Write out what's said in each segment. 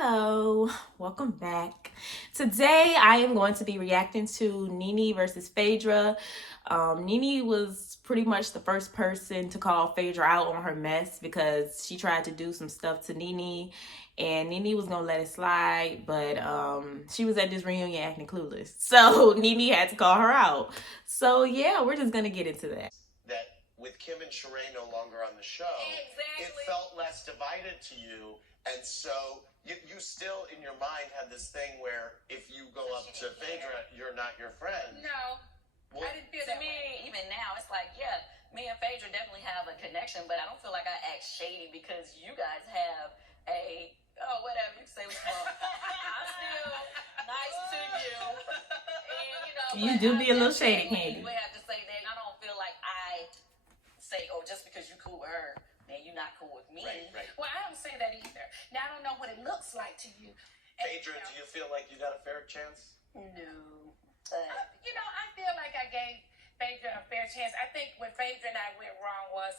Hello, welcome back. Today I am going to be reacting to Nene versus Phaedra. Nene was pretty much the first person to call Phaedra out on her mess because she tried to do some stuff to Nene and Nene was gonna let it slide, but she was at this reunion acting clueless. So Nene had to call her out. So yeah, we're just gonna get into that. That with Kim and Sheree no longer on the show, It felt less divided to you. And so you still, in your mind, had this thing where if you go up to Phaedra, you're not your friend. No, Well, I didn't feel that way. Even now, it's like, yeah, me and Phaedra definitely have a connection, but I don't feel like I act shady because you guys have whatever, you can say what's wrong. I'm still nice to you. And, You do be a little shady, Candy. We have to say that. I don't feel like I say, oh, just because you're cool with her, man, you're not cool with me. Right. Well, I don't say that either. Now, I don't know what it looks like to you. Phaedra, do you feel like you got a fair chance? No. I feel like I gave Phaedra a fair chance. I think when Phaedra and I went wrong was,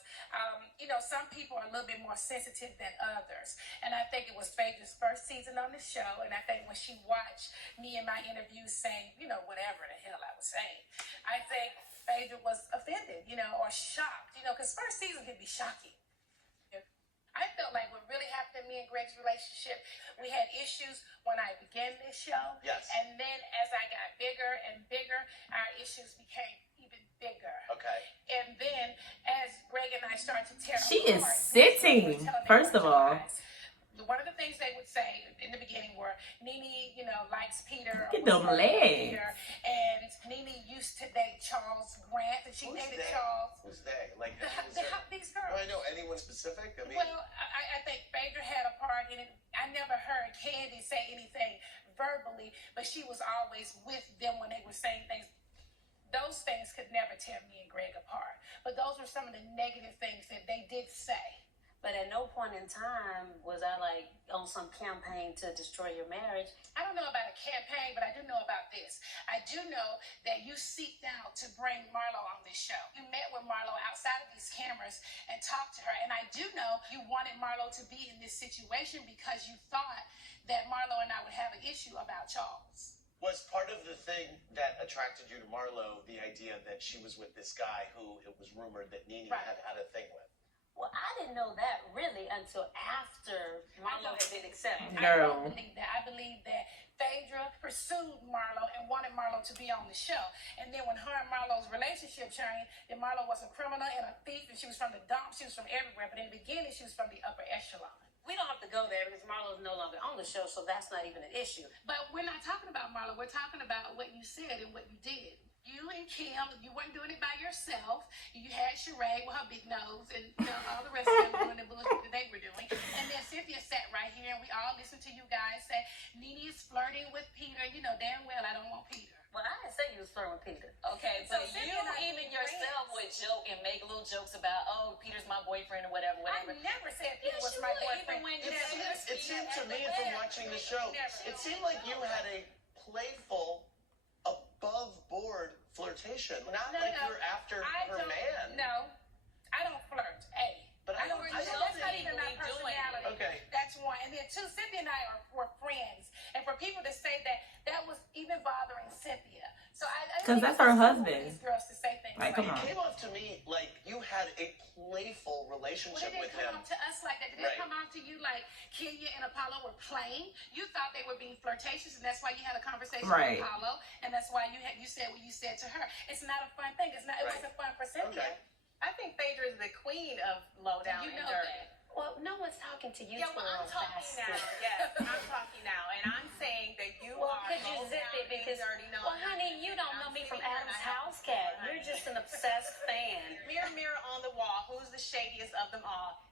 some people are a little bit more sensitive than others. And I think it was Phaedra's first season on the show. And I think when she watched me in my interviews saying, whatever the hell I was saying, I think Phaedra was offended, or shocked, because first season can be shocking. I felt like what really happened in me and Greg's relationship, we had issues when I began this show. Yes. And then as I got bigger and bigger, our issues became even bigger. Okay. And then as Greg and I started to tear She is apart, sitting, first of all. one of the things they would say in the beginning were, Nene, likes Peter. Look at them legs. Peter, and Nene used to date Charles Grant, and she dated Charles. Who's they? Like, These girls. Do I know anyone specific? Well, I think Phaedra had a part in it. I never heard Candy say anything verbally, but she was always with them when they were saying things. Those things could never tear me and Greg apart. But those were some of the negative things that they did say. But at no point in time was I like on some campaign to destroy your marriage. I don't know about a campaign, but I do know about this. I do know that you seeked out to bring Marlo on this show. You met with Marlo outside of these cameras and talked to her. And I do know you wanted Marlo to be in this situation because you thought that Marlo and I would have an issue about Charles. Was part of the thing that attracted you to Marlo the idea that she was with this guy who it was rumored that Nene had a thing with? Well, I didn't know that really until after Marlo had been accepted. No. I don't believe that. I believe that Phaedra pursued Marlo and wanted Marlo to be on the show. And then when her and Marlo's relationship changed, then Marlo was a criminal and a thief, and she was from the dump, she was from everywhere. But in the beginning, she was from the upper echelon. We don't have to go there because Marlo's no longer on the show, so that's not even an issue. But we're not talking about Marlo. We're talking about what you said and what you did. You and Kim, you weren't doing it by yourself. You had Sheree with her big nose and all the rest of them doing the bullshit that they were doing. And then Cynthia sat right here and we all listened to you guys say, Nene is flirting with Peter. You know damn well I don't want Peter. Well, I didn't say you was flirting with Peter. Okay, So you even yourself would joke and make little jokes about, oh, Peter's my boyfriend or whatever. I never said Peter was my boyfriend. It seemed to me from watching the show, it seemed like you had a playful, above-board flirtation. Not like you're after her man. No, I don't flirt. But that's not even my personality. Okay. That's one. And then two, Cynthia and I were friends. And for people to say that was even bothering Cynthia. So because that's her husband. These girls to say things like, come on. It came off to me like you had a playful relationship with him. It didn't come off to us like that. Did it come off to you like Kenya and Apollo were playing? You thought they were being flirtatious, and that's why you had a conversation with Apollo, and that's why you said what you said to her. It's not a fun thing. It wasn't fun for Cynthia. Okay. I think Phaedra is the queen of low down and dirty. Well, no one's talking to you. Yeah, well, I'm talking now. Yes, I'm talking now, and I'm saying that you are could you low zip down it because, and dirty. No, well, honey, you don't know me from Adam's house cat. You're just an obsessed fan. Mirror, mirror on the wall, who's the shadiest of them all?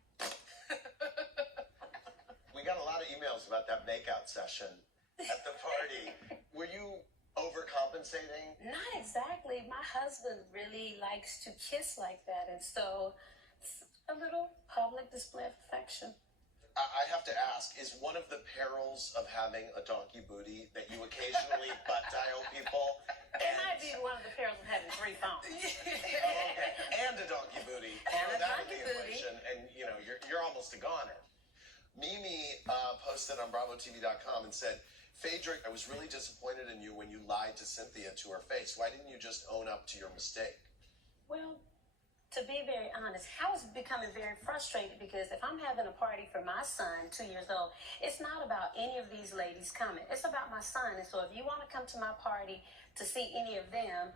We got a lot of emails about that makeout session at the party. Were you overcompensating? Not exactly. My husband really likes to kiss like that, and so it's a little public display of affection. I have to ask, is one of the perils of having a donkey booty that you occasionally butt dial people? It might be one of the perils of having 3 phones. And a donkey booty. And a That would donkey be booty. inflation, and you're almost a goner. Mimi posted on BravoTV.com and said, Phaedra, I was really disappointed in you when you lied to Cynthia to her face. Why didn't you just own up to your mistake? Well, to be very honest, I was becoming very frustrated because if I'm having a party for my son, 2 years old, it's not about any of these ladies coming. It's about my son. And so if you want to come to my party to see any of them,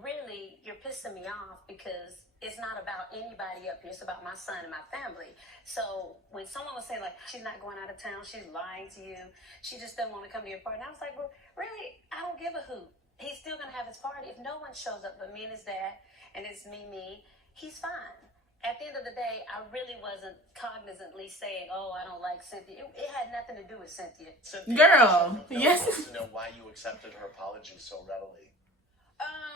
really, you're pissing me off because it's not about anybody up here. It's about my son and my family. So when someone would say, like, she's not going out of town, she's lying to you, she just doesn't want to come to your party. And I was like, well, really, I don't give a hoot. He's still going to have his party. If no one shows up but me and his dad, and it's me, he's fine. At the end of the day, I really wasn't cognizantly saying, oh, I don't like Cynthia. It had nothing to do with Cynthia. Girl, yes. Wants to know why you accepted her apology so readily.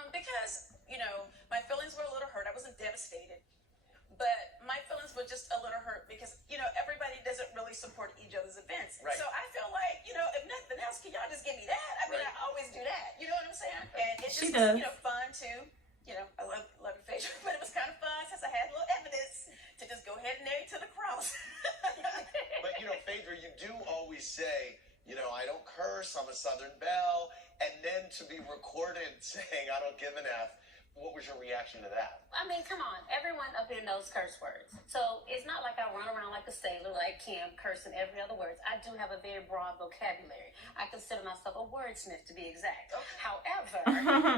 Because, my feelings were a little hurt. I wasn't devastated. But my feelings were just a little hurt because, everybody doesn't really support each other's events. Right. So I feel like, if nothing else, can y'all just give me that? I mean, Right. I always do that. You know what I'm saying? And it's She just, does. fun to, I love your face, but it was kind of fun since I had a little evidence to just go ahead and nail you to the cross. But, Phaedra, you do always say, I don't curse, I'm a Southern belle. And then to be recorded saying, I don't give an F. What was your reaction to that? I mean, come on. Everyone up here knows curse words. So it's not like I run around like a sailor, like Kim, cursing every other word. I do have a very broad vocabulary. I consider myself a wordsmith, to be exact. However,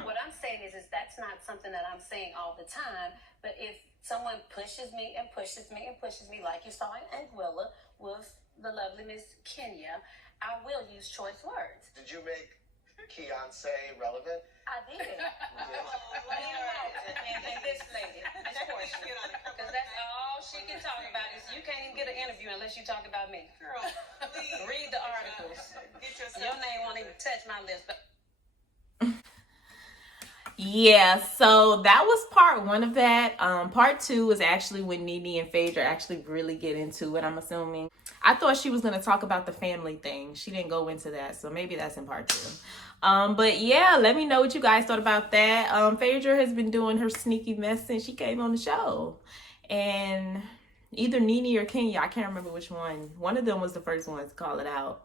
what I'm saying is that's not something that I'm saying all the time. But if someone pushes me and pushes me and pushes me, like you saw in Anguilla with the lovely Miss Kenya, I will use choice words. Did you make Beyonce relevant? I did. You did? And this lady, this portion. Because that's all she can talk about is you can't even get an interview unless you talk about me. Girl, please. Read the articles. Get yourself Your name won't even touch my list. But Yeah, so that was part one of that. Part two is actually when Nene and Phaedra actually really get into it, I'm assuming. I thought she was going to talk about the family thing. She didn't go into that, so maybe that's in part two. But yeah, let me know what you guys thought about that. Phaedra has been doing her sneaky mess since she came on the show. And either Nene or Kenya, I can't remember which one. One of them was the first one to call it out.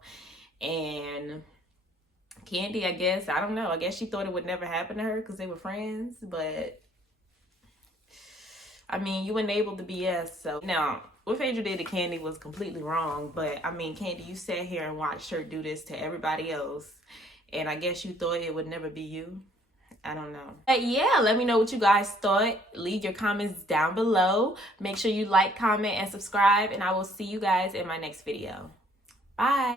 And Candy, I guess, I don't know. I guess she thought it would never happen to her because they were friends. But, I mean, you enabled the BS. So, now, what Phaedra did to Candy was completely wrong. But, I mean, Candy, you sat here and watched her do this to everybody else. And I guess you thought it would never be you. I don't know. But yeah, let me know what you guys thought. Leave your comments down below. Make sure you like, comment, and subscribe. And I will see you guys in my next video. Bye.